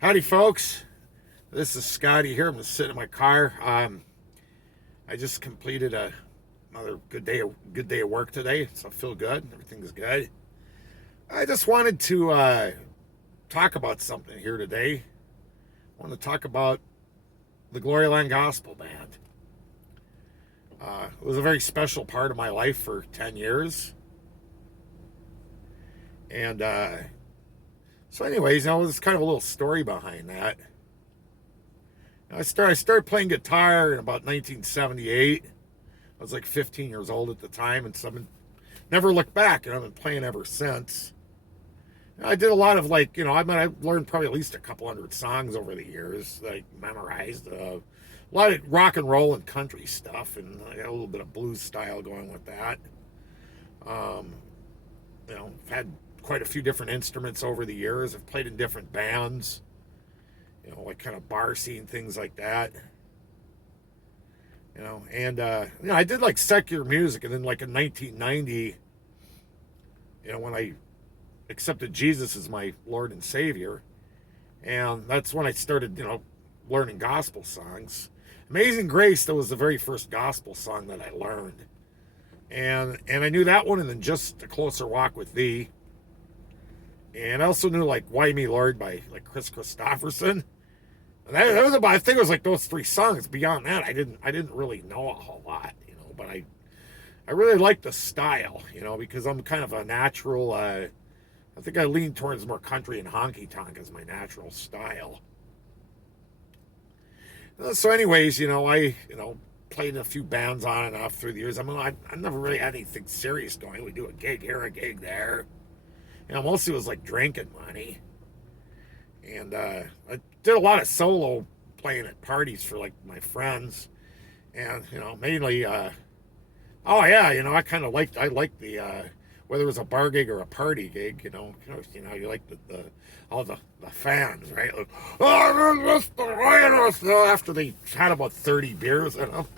Howdy, folks. This is Scotty here. I'm just sitting in my car. I just completed another good day of work today, so I feel good. Everything's good. I just wanted to talk about something here today. I want to talk about the Gloryland Gospel Band. It was a very special part of my life for 10 years. And so anyways, there's kind of a little story behind that. I started playing guitar in about 1978. I was like 15 years old at the time, and so I've never looked back, and I've been playing ever since. I did a lot of I learned probably at least a couple hundred songs over the years that I memorized. A lot of rock and roll and country stuff, and I got a little bit of blues style going with that. I've had quite a few different instruments over the years. I've played in different bands, like kind of bar scene, things like that. I did like secular music, and then like in 1990, when I accepted Jesus as my Lord and Savior, and that's when I started, learning gospel songs. Amazing Grace, that was the very first gospel song that I learned. And I knew that one, and then Just a Closer Walk with Thee. And I also knew like Why Me Lord by like Chris Christopherson. And that was about, I think it was like those three songs. Beyond that, I didn't really know a whole lot, but I really like the style, because I'm kind of a natural, I think I lean towards more country and honky tonk as my natural style. So anyways, I played in a few bands on and off through the years. I never really had anything serious going. We do a gig here, a gig there. Mostly it was like drinking money. And I did a lot of solo playing at parties for like my friends. And, mainly, I kind of liked the, whether it was a bar gig or a party gig, you like all the fans, right? Like, oh, after they had about 30 beers in them.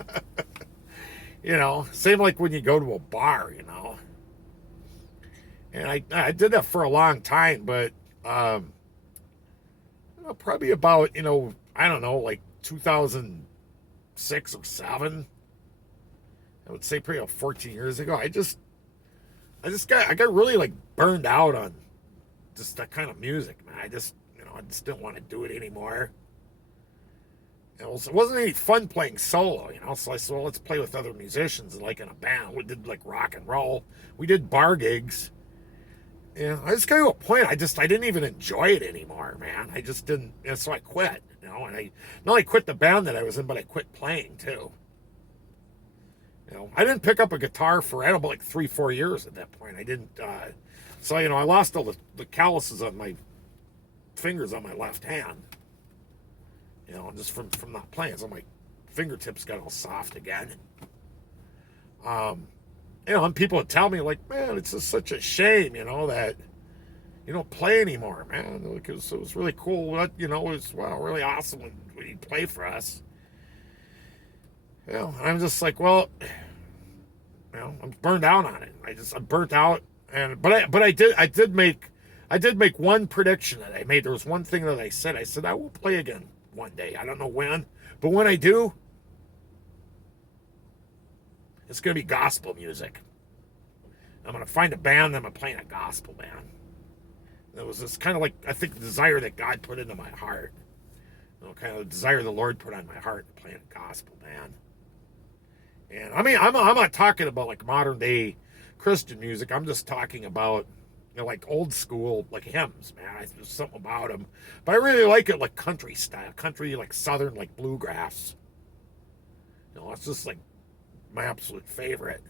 Same like when you go to a bar, And I did that for a long time, but, probably about, I don't know, like 2006 or 7, I would say probably about 14 years ago, I got really like burned out on just that kind of music, man. I just didn't want to do it anymore. It wasn't any fun playing solo, so I said, well, let's play with other musicians, like in a band. We did like rock and roll. We did bar gigs. I just got to a point, I didn't even enjoy it anymore, man. I just didn't, so I quit, and I not only quit the band that I was in, but I quit playing too. I didn't pick up a guitar for, I don't know, like 3-4 years at that point. I didn't, so, I lost all the calluses on my fingers on my left hand, just from not playing. So my fingertips got all soft again. And people would tell me, like, man, it's just such a shame, that you don't play anymore, man. Because it was really cool. It was, really awesome when you play for us. I'm just like, well, I'm burned out on it. I'm burnt out. But I did make one prediction that I made. There was one thing that I said I will play again one day. I don't know when, but when I do, it's going to be gospel music. I'm going to find a band, and I'm playing a gospel band. It was this kind of like, I think, the desire that God put into my heart. Kind of the desire the Lord put on my heart to play a gospel band. And I'm not talking about like modern day Christian music. I'm just talking about, like old school, like hymns, man. There's something about them. But I really like it like country style. Country, like southern, like bluegrass. It's just like my absolute favorite.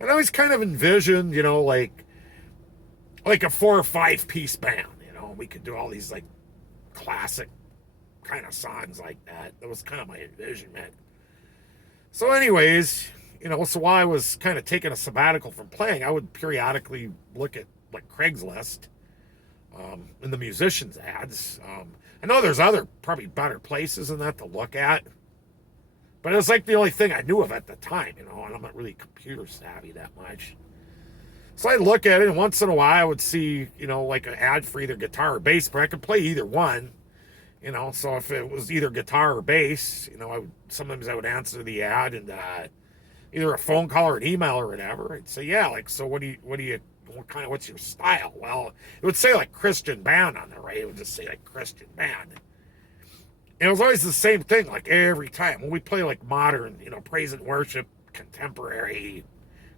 And I always kind of envisioned, like a 4 or 5 piece band, we could do all these like classic kind of songs like that. That was kind of my envisionment. So anyways, so while I was kind of taking a sabbatical from playing, I would periodically look at like Craigslist, and the musicians ads. I know there's other probably better places than that to look at, but it was like the only thing I knew of at the time, and I'm not really computer savvy that much. So I'd look at it, and once in a while I would see, like an ad for either guitar or bass, but I could play either one. You know, so if it was either guitar or bass, you know, sometimes I would answer the ad, and either a phone call or an email or whatever. I'd say, yeah, like, so what what's your style? Well, it would say like Christian band on there, right? It would just say like Christian band. And it was always the same thing, like every time. When we play like modern, you know, praise and worship, contemporary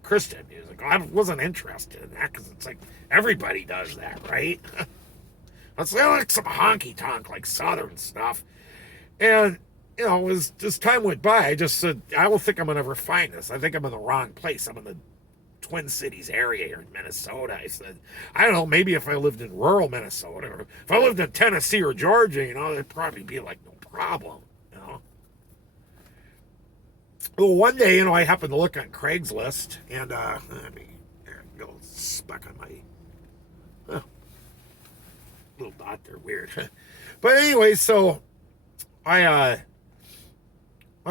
Christian music, I wasn't interested in that because it's like everybody does that, right? Let's say like some honky tonk, like Southern stuff. And, you know, as time went by, I just said, I don't think I'm going to ever find this. I think I'm in the wrong place. I'm in the Twin Cities area here in Minnesota. I said, I don't know, maybe if I lived in rural Minnesota, or if I lived in Tennessee or Georgia, you know, there'd probably be like no problem, you know. Well, one day, you know, I happened to look on Craigslist, and let me get a little speck on my little dot there, weird. But anyway, so I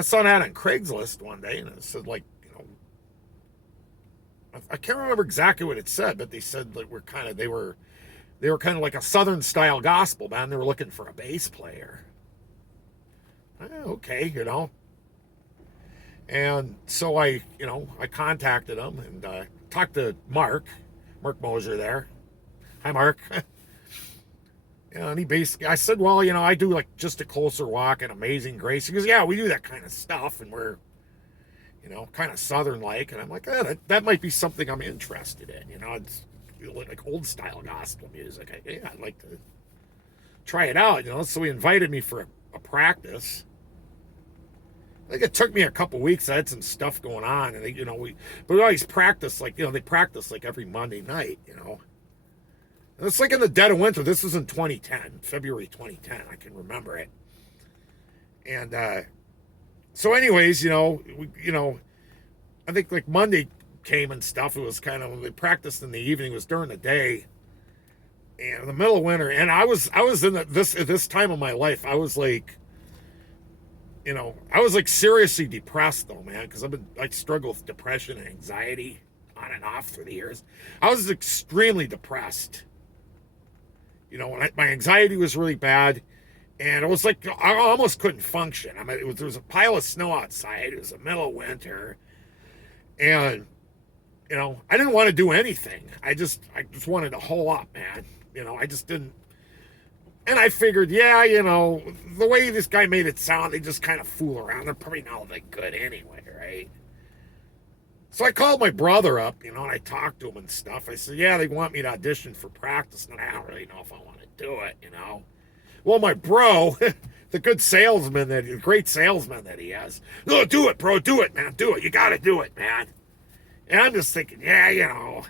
saw an ad on Craigslist one day, and it said like, you know, I can't remember exactly what it said, but they said like they were kind of like a Southern style gospel band. They were looking for a bass player. Okay, you know. And so I contacted them and talked to Mark Moser there. Hi, Mark. And he basically, I said, well, you know, I do like Just a Closer Walk and Amazing Grace. He goes, yeah, we do that kind of stuff, and we're, you know, kind of Southern-like. And I'm like, that might be something I'm interested in. You know, it's like old style gospel music. I'd like to try it out, you know. So he invited me for a practice. I think it took me a couple weeks. I had some stuff going on, and you know, we always practice like, you know, they practice like every Monday night, you know. And it's like in the dead of winter. This was in 2010, February 2010. I can remember it. And so, anyways, you know, I think like Monday came and stuff. It was kind of, they practiced in the evening. It was during the day, and in the middle of winter. And I was in at this time of my life. I was like, you know, I was like seriously depressed though, man, because I struggled with depression and anxiety on and off through the years. I was extremely depressed. You know, when my anxiety was really bad, and it was like I almost couldn't function. I mean, there was a pile of snow outside. It was the middle of winter, and you know, I didn't want to do anything. I just wanted to hole up, man. You know, I just didn't. And I figured, yeah, you know, the way this guy made it sound, they just kind of fool around. They're probably not that good anyway, right? So I called my brother up, you know, and I talked to him and stuff. I said, yeah, they want me to audition for practice, and I don't really know if I want to do it, you know. Well, my bro, the great salesman that he has, no, do it, bro, do it, man, do it. You got to do it, man. And I'm just thinking, yeah, you know,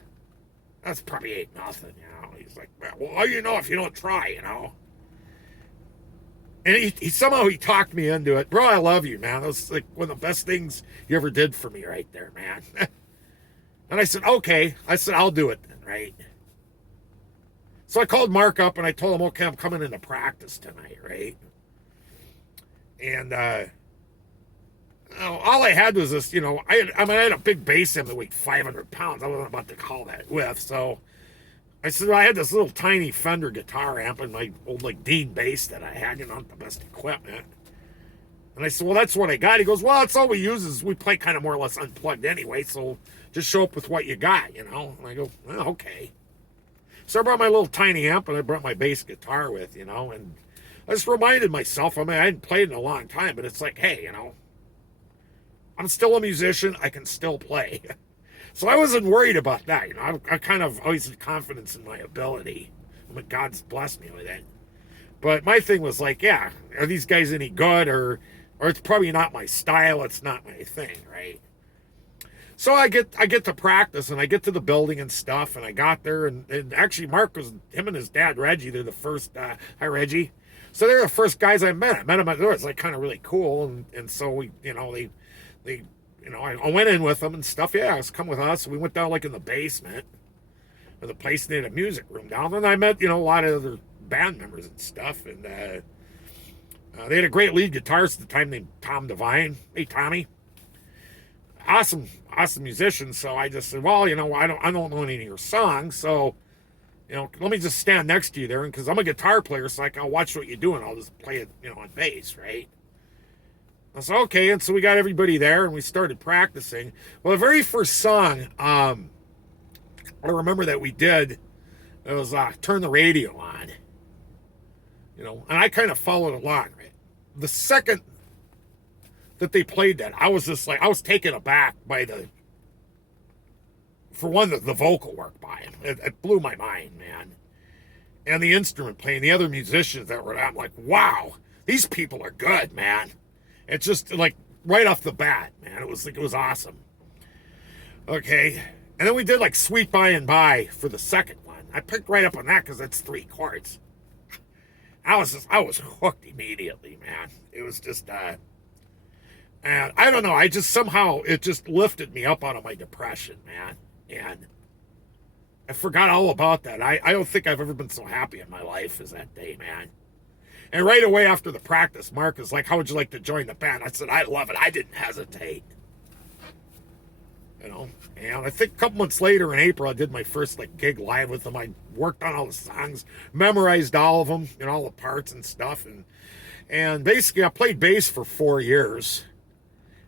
that's probably ain't nothing, you know. He's like, well, how do you know if you don't try, you know? And he somehow talked me into it. Bro, I love you, man. That was like one of the best things you ever did for me right there, man. And I said, okay. I said, I'll do it then, right? So I called Mark up and I told him, okay, I'm coming into practice tonight, right? And all I had was this, you know, I had a big bass amp that weighed 500 pounds. I wasn't about to call that with, so I said, I had this little tiny Fender guitar amp and my old like Dean bass that I had, you know, not the best equipment. And I said, well, that's what I got. He goes, well, that's all we use is we play kind of more or less unplugged anyway, so just show up with what you got, you know. And I go, well, okay. So I brought my little tiny amp and I brought my bass guitar with, you know, and I just reminded myself, I mean, I hadn't played in a long time, but it's like, hey, you know, I'm still a musician. I can still play. So I wasn't worried about that. You know, I kind of always had confidence in my ability. I mean, God's blessed me with it. But my thing was like, yeah, are these guys any good, or it's probably not my style. It's not my thing, right? So I get to practice and I get to the building and stuff, and I got there and actually Mark was, him and his dad Reggie, they're the first. Hi Reggie. So they're the first guys I met. I met them at the door. It's like kind of really cool, and so we, you know, they. You know, I went in with them and stuff. Yeah, come with us. We went down like in the basement of the place. They had a music room down there. And I met, you know, a lot of other band members and stuff. And they had a great lead guitarist at the time named Tom Devine. Hey, Tommy. Awesome musician. So I just said, well, you know, I don't know any of your songs. So Let me just stand next to you there, because I'm a guitar player, so I'll watch what you do, and I'll just play it, on bass, right? I said, okay, and so we got everybody there, and we started practicing. Well, the very first song, I remember that we did, it was Turn the Radio On, and I kind of followed along, right? The second that they played that, I was just like, I was taken aback by for one, the vocal work by him. It blew my mind, man. And the instrument playing, the other musicians that were there, I'm like, wow, these people are good, man. It's just like right off the bat, man. It was awesome. Okay. And then we did like Sweet By and By for the second one. I picked right up on that because that's 3 chords. I was hooked immediately, man. It was just, and I don't know, it just lifted me up out of my depression, man. And I forgot all about that. I don't think I've ever been so happy in my life as that day, man. And right away after the practice, Mark was like, how would you like to join the band? I said, I love it. I didn't hesitate. And I think a couple months later in April, I did my first gig live with them. I worked on all the songs, memorized all of them, all the parts and stuff. And basically I played bass for 4 years.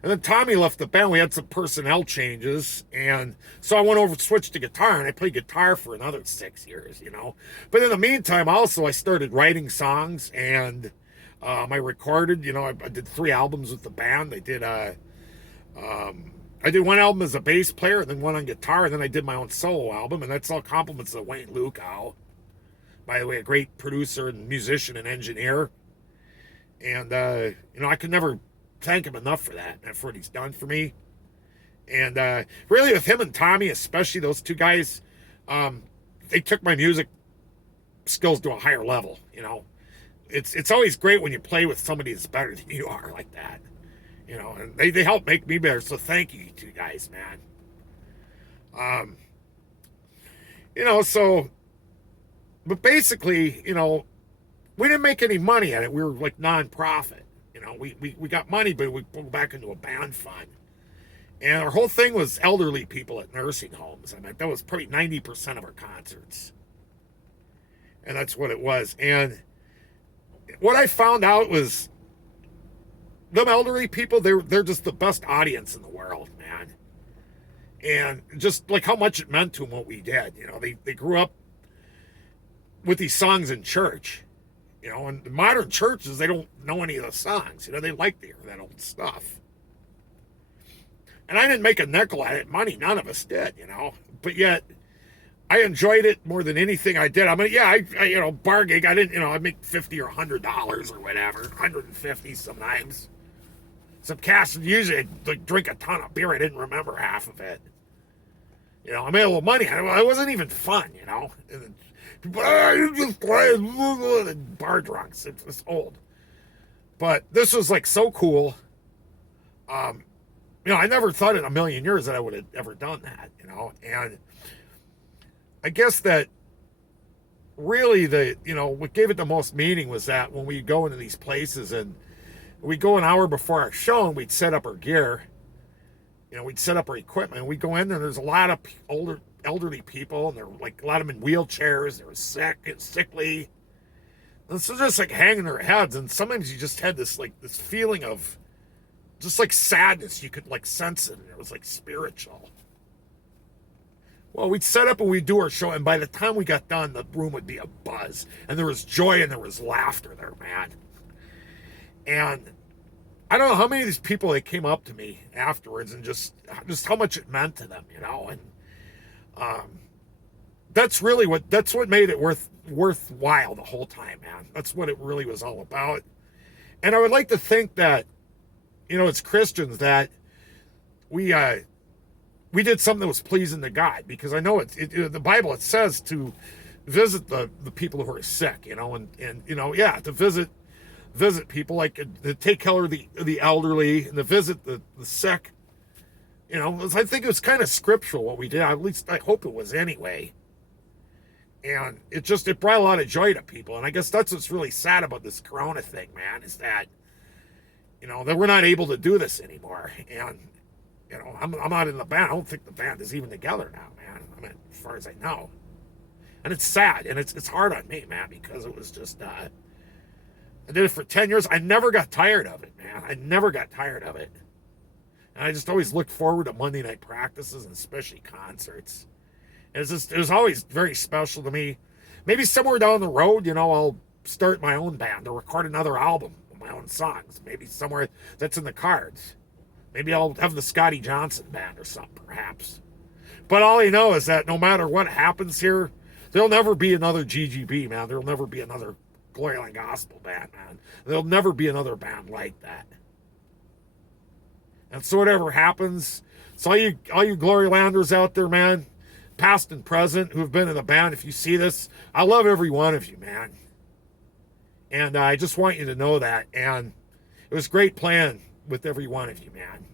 And then Tommy left the band. We had some personnel changes. And so I went over, switched to guitar, and I played guitar for another 6 years, But in the meantime, also, I started writing songs, and I recorded, I did 3 albums with the band. I did 1 album as a bass player, and then 1 on guitar, and then I did my own solo album, and that's all compliments of Wayne Lukow. By the way, a great producer and musician and engineer. And, I could never thank him enough for that and for what he's done for me. And really with him and Tommy, especially those 2 guys, they took my music skills to a higher level. It's always great when you play with somebody that's better than you are like that, and they help make me better. So thank you 2 guys, man. But basically, we didn't make any money at it. We were like non-profit. We got money, but we put back into a band fund. And our whole thing was elderly people at nursing homes. I mean, that was probably 90% of our concerts. And that's what it was. And what I found out was them elderly people, they're just the best audience in the world, man. And just like how much it meant to them what we did. They grew up with these songs in church. And the modern churches, they don't know any of the songs. They like to hear that old stuff. And I didn't make a nickel at it. Money, none of us did, But yet, I enjoyed it more than anything I did. I mean, yeah, I bar gig, I didn't, I'd make $50 or $100 or whatever. $150 sometimes. Some cash, usually I'd drink a ton of beer. I didn't remember half of it. I made a little money. It wasn't even fun, And people, you just play bar drunks. It's old. But this was so cool. I never thought in a million years that I would have ever done that, And I guess that really what gave it the most meaning was that when we go into these places and we go an hour before our show and we'd set up our gear, we'd set up our equipment, and we'd go in there, and there's a lot of elderly people, and they're a lot of them in wheelchairs, they were sickly, and so just hanging their heads, and sometimes you just had this this feeling of just sadness. You could sense it, and it was spiritual. Well, we'd set up and we'd do our show, and by the time we got done, the room would be a buzz, and there was joy and there was laughter there, man. And I don't know how many of these people that came up to me afterwards and just how much it meant to them, and that's what made it worthwhile the whole time, man. That's what it really was all about. And I would like to think that, as Christians, that we did something that was pleasing to God, because I know the Bible, it says to visit the people who are sick, to visit people, to take care of the elderly, and to visit the sick. I think it was kind of scriptural what we did. At least I hope it was anyway. And it brought a lot of joy to people. And I guess that's what's really sad about this Corona thing, man, is that, that we're not able to do this anymore. And, I'm not in the band. I don't think the band is even together now, man. I mean, as far as I know. And it's sad, and it's hard on me, man, because it was just, I did it for 10 years. I never got tired of it, man. I never got tired of it. And I just always looked forward to Monday night practices and especially concerts. It was always very special to me. Maybe somewhere down the road, I'll start my own band or record another album of my own songs. Maybe somewhere that's in the cards. Maybe I'll have the Scotty Johnson band or something, perhaps. But all I know is that no matter what happens here, there'll never be another GGB, man. There'll never be another Gloryland Gospel Band, man. There'll never be another band like that. And so whatever happens, so all you Glorylanders out there, man, past and present, who have been in the band, if you see this, I love every one of you, man. And I just want you to know that. And it was great playing with every one of you, man.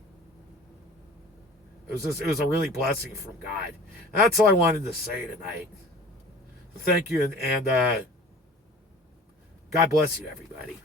It was a really blessing from God. And that's all I wanted to say tonight. Thank you, and God bless you, everybody.